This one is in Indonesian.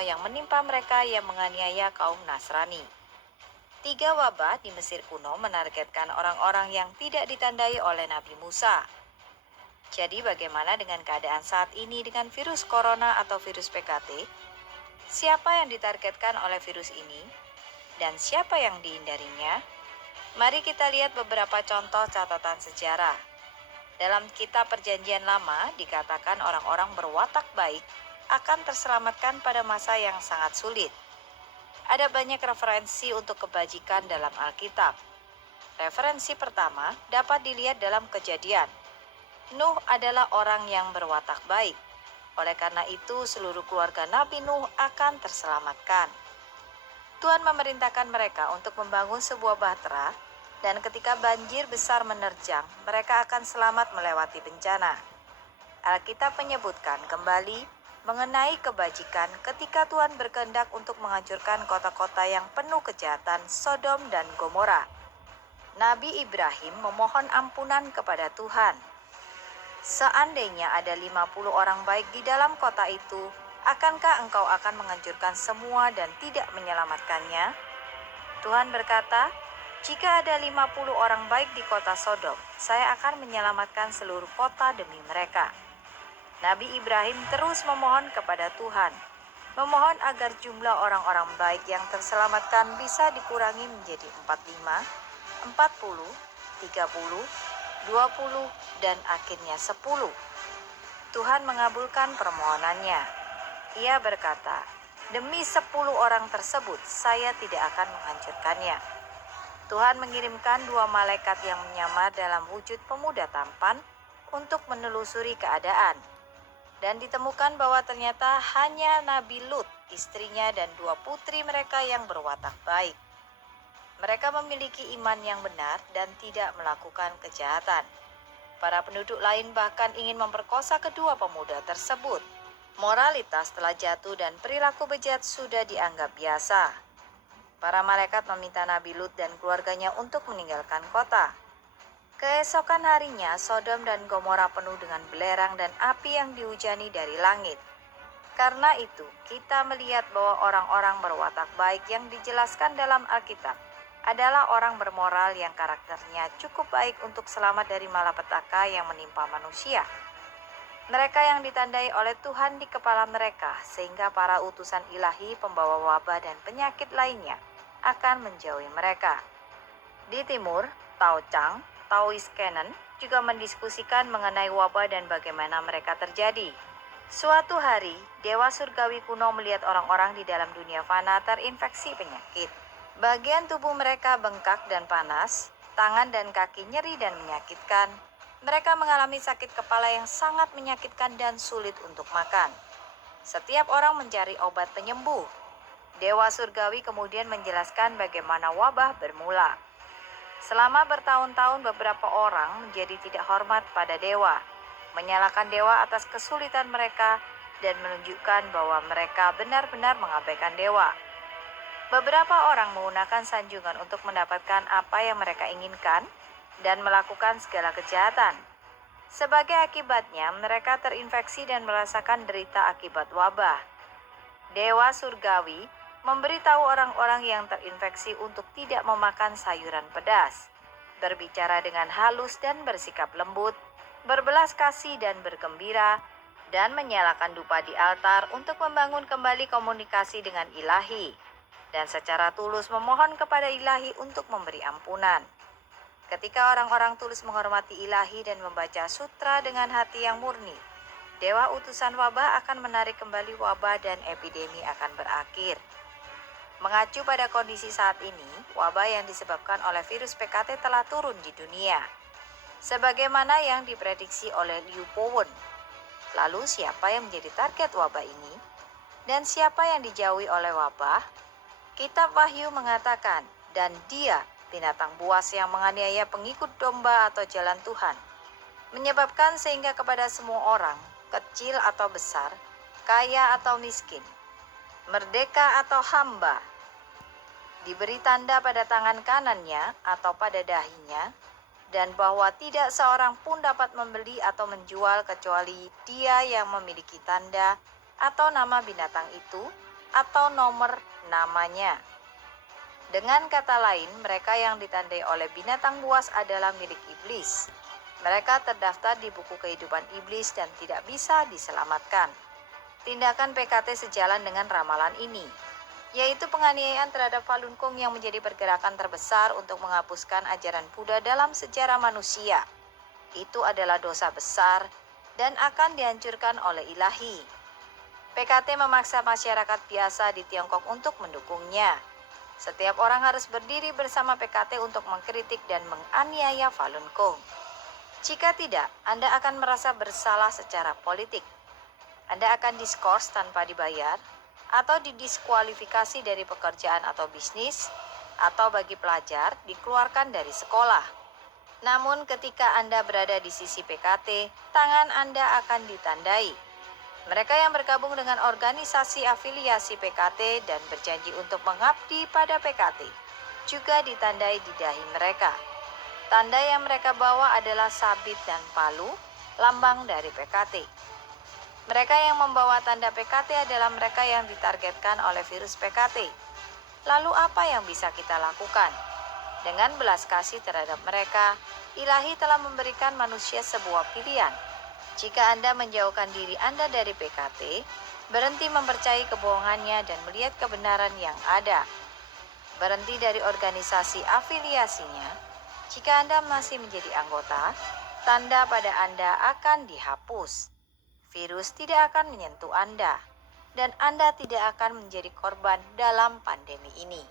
yang menimpa mereka yang menganiaya kaum Nasrani. 3 wabah di Mesir kuno menargetkan orang-orang yang tidak ditandai oleh Nabi Musa. Jadi bagaimana dengan keadaan saat ini dengan virus corona atau virus PKT? Siapa yang ditargetkan oleh virus ini? Dan siapa yang dihindarinya? Mari kita lihat beberapa contoh catatan sejarah. Dalam kitab Perjanjian Lama dikatakan orang-orang berwatak baik akan terselamatkan pada masa yang sangat sulit. Ada banyak referensi untuk kebajikan dalam Alkitab. Referensi pertama dapat dilihat dalam Kejadian. Nuh adalah orang yang berwatak baik. Oleh karena itu, seluruh keluarga Nabi Nuh akan terselamatkan. Tuhan memerintahkan mereka untuk membangun sebuah bahtera, dan ketika banjir besar menerjang, mereka akan selamat melewati bencana. Alkitab menyebutkan kembali mengenai kebajikan ketika Tuhan berkehendak untuk menghancurkan kota-kota yang penuh kejahatan, Sodom dan Gomora. Nabi Ibrahim memohon ampunan kepada Tuhan. Seandainya ada 50 orang baik di dalam kota itu, akankah engkau akan menghancurkan semua dan tidak menyelamatkannya? Tuhan berkata, jika ada 50 orang baik di kota Sodom, saya akan menyelamatkan seluruh kota demi mereka. Nabi Ibrahim terus memohon kepada Tuhan, memohon agar jumlah orang-orang baik yang terselamatkan bisa dikurangi menjadi 45, 40, 30, 20, dan akhirnya 10. Tuhan mengabulkan permohonannya. Ia berkata, demi 10 orang tersebut saya tidak akan menghancurkannya. Tuhan mengirimkan 2 malaikat yang menyamar dalam wujud pemuda tampan untuk menelusuri keadaan. Dan ditemukan bahwa ternyata hanya Nabi Lut, istrinya dan 2 putri mereka yang berwatak baik. Mereka memiliki iman yang benar dan tidak melakukan kejahatan. Para penduduk lain bahkan ingin memperkosa kedua pemuda tersebut. Moralitas telah jatuh dan perilaku bejat sudah dianggap biasa. Para malaikat meminta Nabi Lut dan keluarganya untuk meninggalkan kota. Keesokan harinya, Sodom dan Gomora penuh dengan belerang dan api yang dihujani dari langit. Karena itu, kita melihat bahwa orang-orang berwatak baik yang dijelaskan dalam Alkitab adalah orang bermoral yang karakternya cukup baik untuk selamat dari malapetaka yang menimpa manusia. Mereka yang ditandai oleh Tuhan di kepala mereka, sehingga para utusan ilahi pembawa wabah dan penyakit lainnya akan menjauhi mereka. Di timur, Tao Chang, Taoist Canon juga mendiskusikan mengenai wabah dan bagaimana mereka terjadi. Suatu hari, dewa surgawi kuno melihat orang-orang di dalam dunia fana terinfeksi penyakit. Bagian tubuh mereka bengkak dan panas, tangan dan kaki nyeri dan menyakitkan. Mereka mengalami sakit kepala yang sangat menyakitkan dan sulit untuk makan. Setiap orang mencari obat penyembuh. Dewa surgawi kemudian menjelaskan bagaimana wabah bermula. Selama bertahun-tahun beberapa orang menjadi tidak hormat pada dewa, menyalahkan dewa atas kesulitan mereka, dan menunjukkan bahwa mereka benar-benar mengabaikan dewa. Beberapa orang menggunakan sanjungan untuk mendapatkan apa yang mereka inginkan dan melakukan segala kejahatan. Sebagai akibatnya, mereka terinfeksi dan merasakan derita akibat wabah. Dewa surgawi memberitahu orang-orang yang terinfeksi untuk tidak memakan sayuran pedas, berbicara dengan halus dan bersikap lembut, berbelas kasih dan bergembira, dan menyalakan dupa di altar untuk membangun kembali komunikasi dengan ilahi, dan secara tulus memohon kepada ilahi untuk memberi ampunan. Ketika orang-orang tulus menghormati ilahi dan membaca sutra dengan hati yang murni, dewa utusan wabah akan menarik kembali wabah dan epidemi akan berakhir. Mengacu pada kondisi saat ini, wabah yang disebabkan oleh virus PKT telah turun di dunia, sebagaimana yang diprediksi oleh Liu Powen. Lalu siapa yang menjadi target wabah ini? Dan siapa yang dijauhi oleh wabah? Kitab Wahyu mengatakan, dan dia, binatang buas yang menganiaya pengikut domba atau jalan Tuhan, menyebabkan sehingga kepada semua orang, kecil atau besar, kaya atau miskin, merdeka atau hamba, diberi tanda pada tangan kanannya atau pada dahinya, dan bahwa tidak seorang pun dapat membeli atau menjual kecuali dia yang memiliki tanda atau nama binatang itu atau nomor namanya. Dengan kata lain, mereka yang ditandai oleh binatang buas adalah milik iblis. Mereka terdaftar di buku kehidupan iblis dan tidak bisa diselamatkan. Tindakan PKT sejalan dengan ramalan ini, yaitu penganiayaan terhadap Falun Gong yang menjadi pergerakan terbesar untuk menghapuskan ajaran Buddha dalam sejarah manusia. Itu adalah dosa besar dan akan dihancurkan oleh ilahi. PKT memaksa masyarakat biasa di Tiongkok untuk mendukungnya. Setiap orang harus berdiri bersama PKT untuk mengkritik dan menganiaya Falun Gong. Jika tidak, Anda akan merasa bersalah secara politik. Anda akan diskors tanpa dibayar, atau didiskualifikasi dari pekerjaan atau bisnis, atau bagi pelajar dikeluarkan dari sekolah. Namun ketika Anda berada di sisi PKT, tangan Anda akan ditandai. Mereka yang bergabung dengan organisasi afiliasi PKT dan berjanji untuk mengabdi pada PKT juga ditandai di dahi mereka. Tanda yang mereka bawa adalah sabit dan palu, lambang dari PKT. Mereka yang membawa tanda PKT adalah mereka yang ditargetkan oleh virus PKT. Lalu apa yang bisa kita lakukan? Dengan belas kasih terhadap mereka, ilahi telah memberikan manusia sebuah pilihan. Jika Anda menjauhkan diri Anda dari PKT, berhenti mempercayai kebohongannya dan melihat kebenaran yang ada. Berhenti dari organisasi afiliasinya. Jika Anda masih menjadi anggota, tanda pada Anda akan dihapus. Virus tidak akan menyentuh Anda, dan Anda tidak akan menjadi korban dalam pandemi ini.